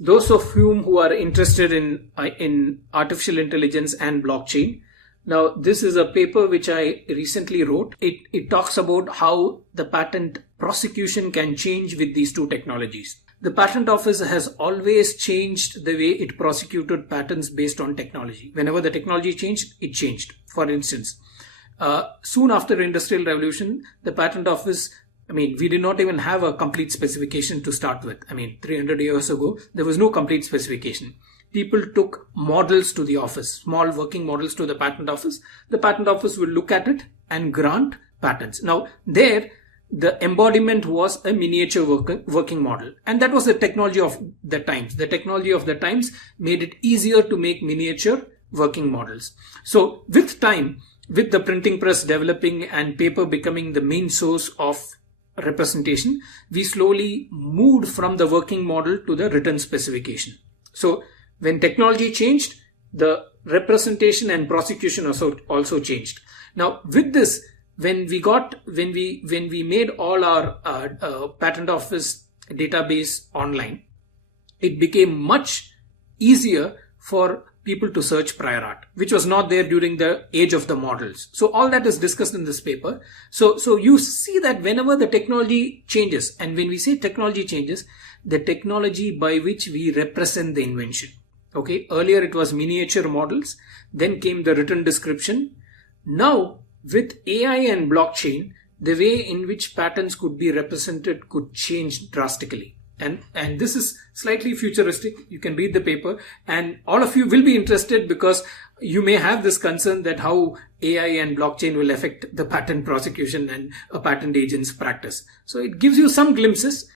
those of whom who are interested in artificial intelligence and blockchain. Now, this is a paper which I recently wrote. It talks about how the patent prosecution can change with these two technologies. The Patent Office has always changed the way it prosecuted patents based on technology. Whenever the technology changed, it changed. For instance, soon after Industrial Revolution, the Patent Office, we did not even have a complete specification to start with. 300 years ago, there was no complete specification. People took models to the office, small working models to the Patent Office. The Patent Office will look at it and grant patents. Now, there, the embodiment was a miniature working model. And that was the technology of the times. The technology of the times made it easier to make miniature working models. So with time, with the printing press developing and paper becoming the main source of representation, we slowly moved from the working model to the written specification. So when technology changed, the representation and prosecution also changed. Now with this, when we made all our Patent Office database online, it became much easier for people to search prior art, which was not there during the age of the models. So all that is discussed in this paper. So you see that whenever the technology changes, and when we say technology changes, the technology by which we represent the invention. Okay, earlier it was miniature models, then came the written description. Now, with AI and blockchain, the way in which patents could be represented could change drastically. And this is slightly futuristic. You can read the paper, and all of you will be interested because you may have this concern that how AI and blockchain will affect the patent prosecution and a patent agent's practice. So it gives you some glimpses.